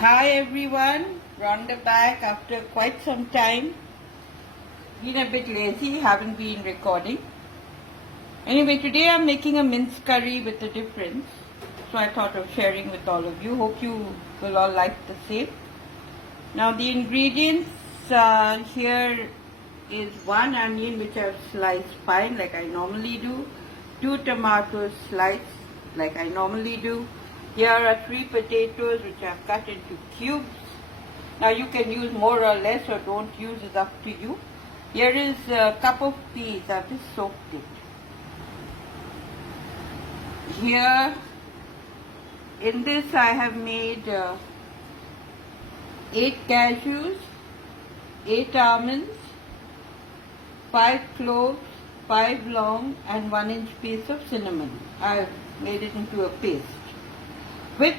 Hi everyone, Rhonda back after quite some time. Been a bit lazy, haven't been recording. Anyway, today I'm making a mince curry with a difference. So I thought of sharing with all of you. Hope you will all like the same. Now the ingredients here is 1 onion which I've sliced fine like I normally do. 2 tomatoes sliced like I normally do. Here are 3 potatoes which I've cut into cubes. Now you can use more or less or don't use, it's up to you. Here is a cup of peas, I've just soaked it. Here in this I have made 8 cashews, 8 almonds, 5 cloves, 5 long and 1-inch piece of cinnamon. I've made it into a paste. With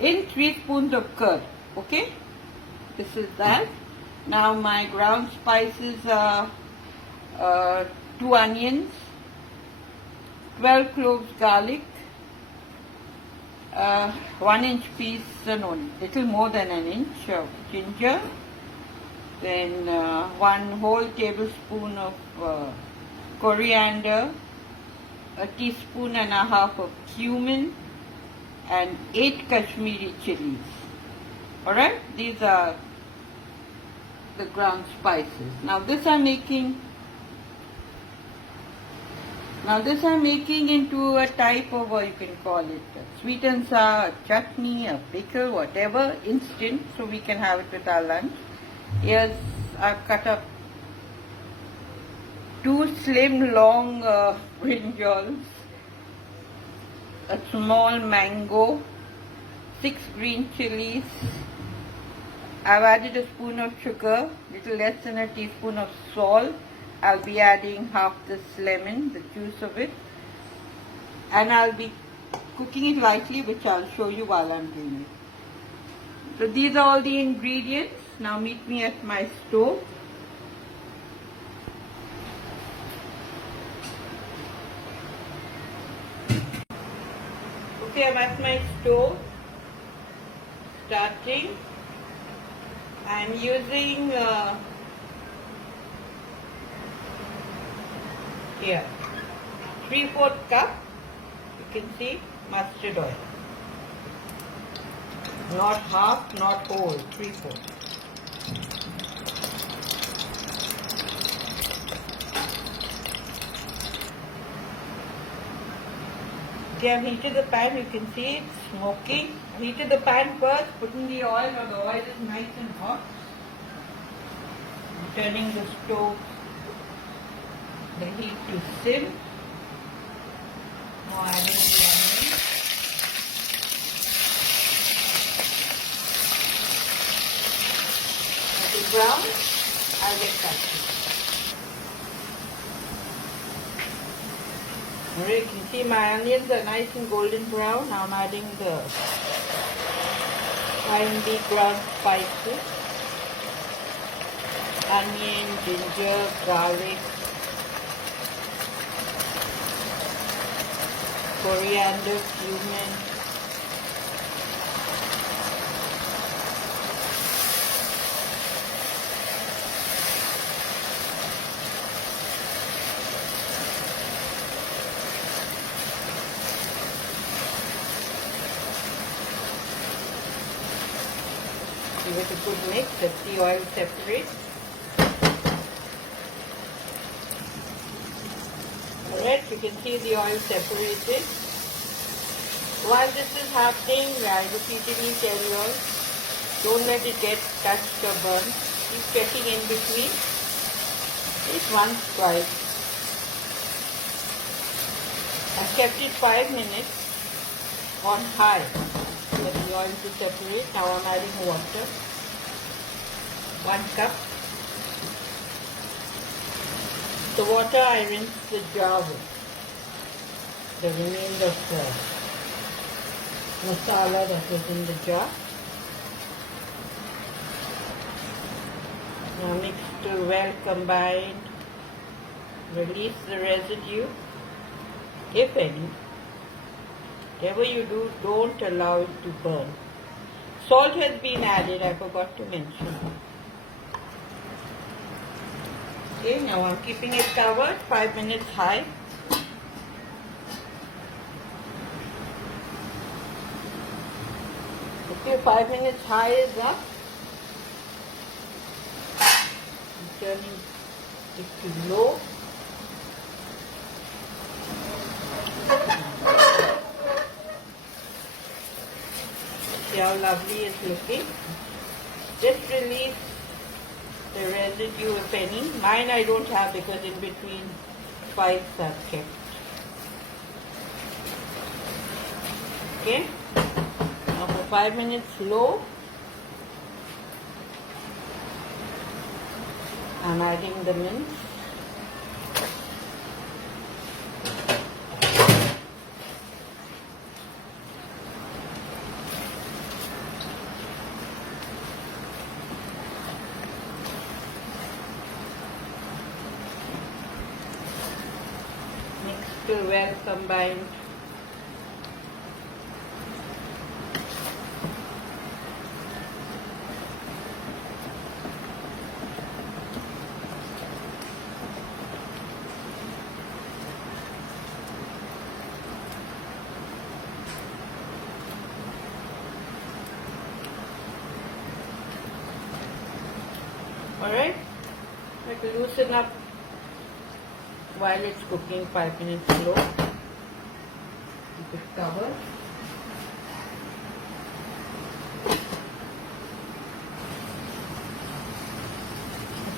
in 3 spoons of curd. Okay, this is that. Now my ground spices are 2 onions, 12 cloves garlic, 1-inch piece, no, little more than an inch of ginger, then 1 whole tablespoon of coriander, a teaspoon and a half of cumin, and 8 Kashmiri chilies. Alright, these are the ground spices. Now this I'm making into a type of, or you can call it a sweet and sour, a chutney, a pickle, whatever, instant, so we can have it with our lunch. Here's, I've cut up 2 slim long brinjals, a small mango, 6 green chilies. I've added a spoon of sugar, little less than a teaspoon of salt. I'll be adding half this lemon, the juice of it, and I'll be cooking it lightly, which I'll show you while I'm doing it. So these are all the ingredients. Now meet me at my stove. Okay, I'm at my stove, starting. I'm using here 3/4 cup, you can see, mustard oil. Not half, not whole, 3/4. Okay, I've heated the pan, you can see it's smoking. I've heated the pan first, putting the oil, now the oil is nice and hot. I'm turning the stove, the heat to sim. Now adding the onion. Let it brown, I'll get that. Alright, you can see my onions are nice and golden brown. Now I'm adding the finely ground spices. Onion, ginger, garlic, coriander, cumin, give it a good mix, let the oil separate. Alright, you can see the oil separated. While this is happening, I repeatedly tell you all, don't let it get touched or burned. Keep checking in between. It's once, twice. I've kept it 5 minutes on high. Let the oil to separate. Now I'm adding water. 1 cup. The water I rinse the jar with. The remainder of the masala that was in the jar. Now mix to well combined. Release the residue, if any. Whatever you do, don't allow it to burn. Salt has been added, I forgot to mention. Okay, now I'm keeping it covered 5 minutes high. Okay, 5 minutes high is up. I'm turning it to low. See how lovely it's looking. Just release the residue, if any. Mine I don't have because in between fights I've kept. Okay. Now for 5 minutes low. I'm adding the mince. Mix well combined. Alright, let it loosen up while it's cooking 5 minutes slow. Keep it covered.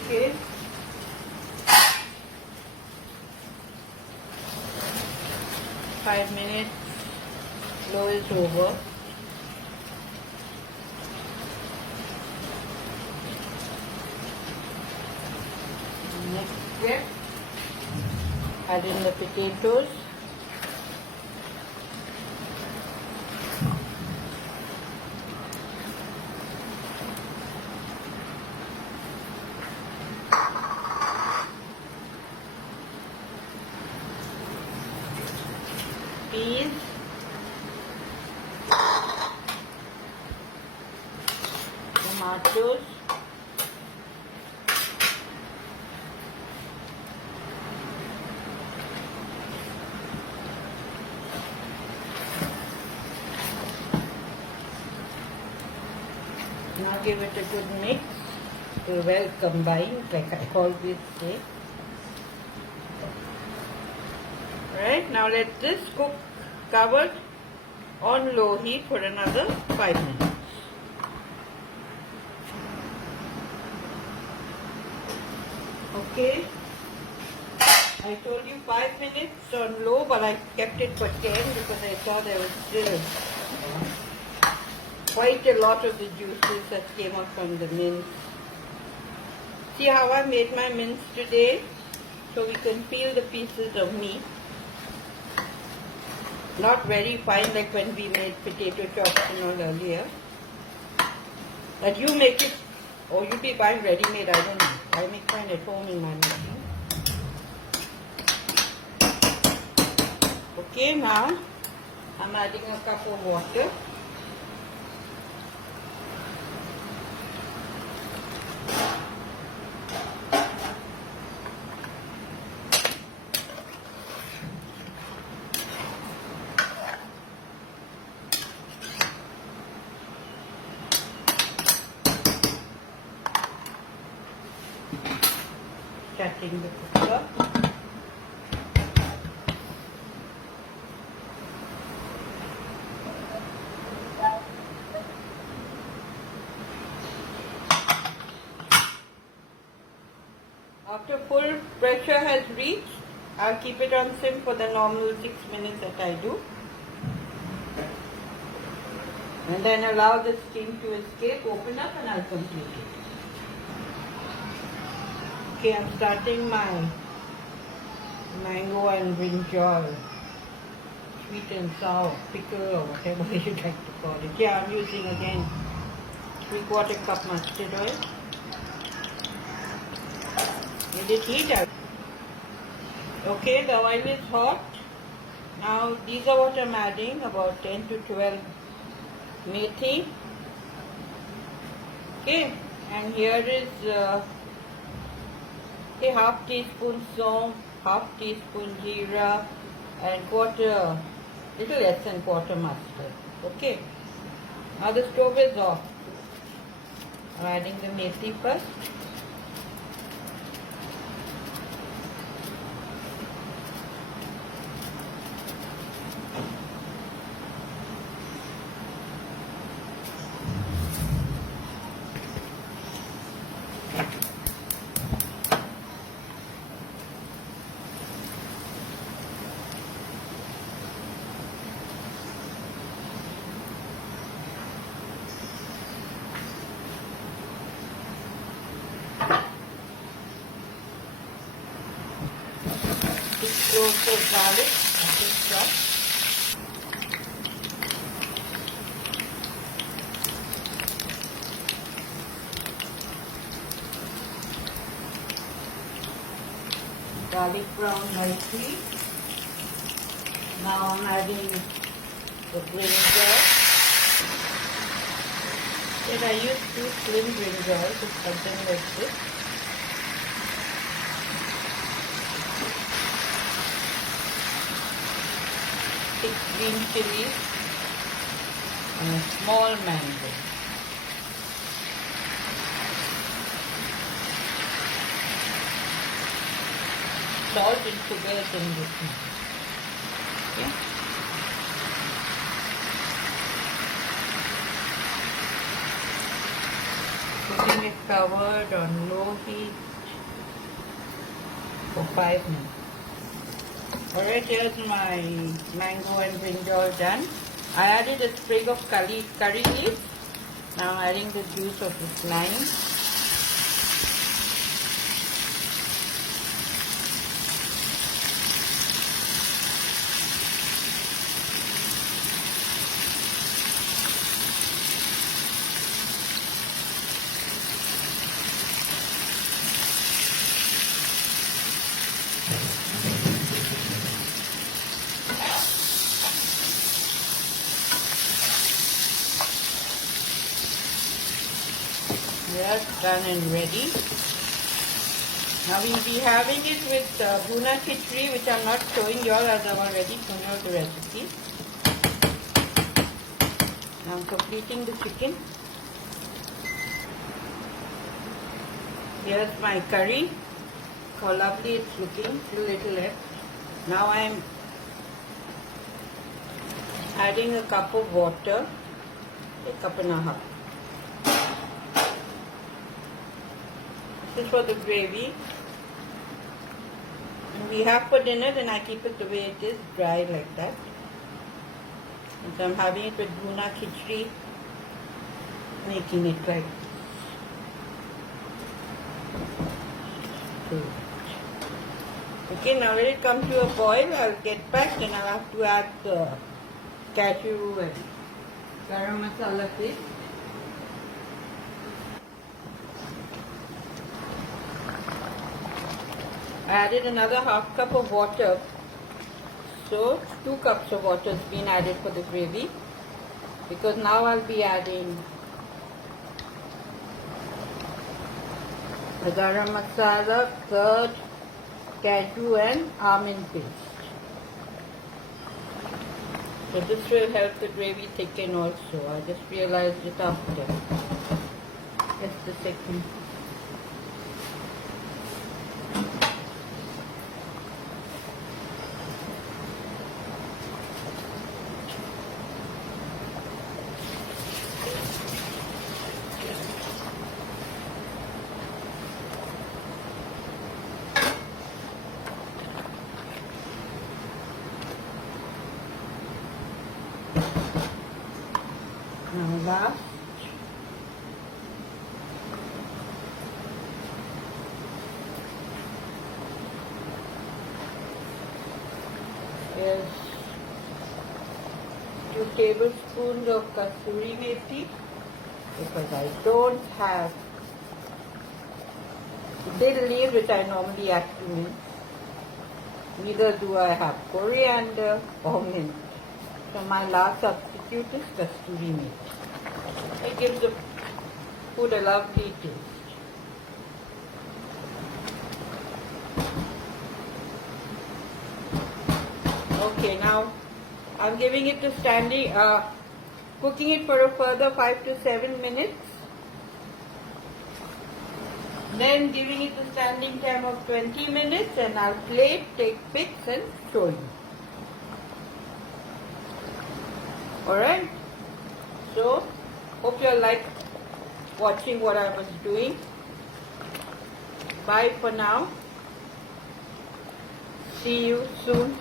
Okay. Five minutes slow is over. Next step, add in the potatoes. Peas. Tomatoes. Now give it a good mix to well combine, like I always say. Alright, now let this cook covered on low heat for another 5 minutes. Okay, I told you 5 minutes on low, but I kept it for 10 because I saw there was still quite a lot of the juices that came up from the mince. See how I made my mince today? So we can peel the pieces of meat. Not very fine like when we made potato chops and all earlier. But you make it, or you be buying ready-made, I don't know. I make mine at home in my machine. Okay, now I'm adding a cup of water. Shutting the cooker. After full pressure has reached, I'll keep it on sim for the normal 6 minutes that I do. And then allow the steam to escape, open up, and I'll complete it. Okay, I'm starting my mango and brinjal, sweet and sour pickle or whatever you like to call it. Yeah, I'm using again 3/4 cup mustard oil. Let it heat up. Okay, the oil is hot. Now these are what I'm adding, about 10 to 12 methi, Okay, and here is half teaspoon soap, half teaspoon jeera, and little less than quarter mustard. Okay, now the stove is off. I'm adding the methi first. Cloves of garlic, that is chopped. Garlic brown nicely. Now I'm adding the brinjal. Then I use 2 slim brinjals to cut them like this. 6 green chilies and a small mango. Salt and sugar is in this one. Okay. Putting it covered on low heat for 5 minutes. Alright, here's my mango and brinjal done. I added a sprig of curry leaves. Now I'm adding the juice of this lime. Yes, done and ready. Now we'll be having it with BHUNA KITCHRI, which I'm not showing you all as I've already shown you all the recipe. Now I'm completing the chicken. Here's my curry. How lovely it's looking, still little left. Now I'm adding a cup of water, a cup and a half. This is for the gravy. And we have for dinner, then I keep it the way it is, dry like that. And so I'm having it with BHUNA KITCHRI, making it like this. Okay, now when it comes to a boil, I'll get back and I'll have to add the cashew and garam masala paste. I added another half cup of water, so 2 cups of water has been added for the gravy, because now I'll be adding the garam masala, curd, cashew and almond paste. So this will help the gravy thicken also. I just realized it after. Just a second. Now last, is 2 tablespoons of kasuri methi, because I don't have dill leaves which I normally add to mince. Neither do I have coriander or mint. So my last substitute is kasuri methi. It gives a put a lovely taste. Okay, now I'm giving it to standing, cooking it for a further 5 to 7 minutes. Then giving it a standing time of 20 minutes, and I'll plate, take pics and show you. Alright, so hope you all like watching what I was doing. Bye for now. See you soon.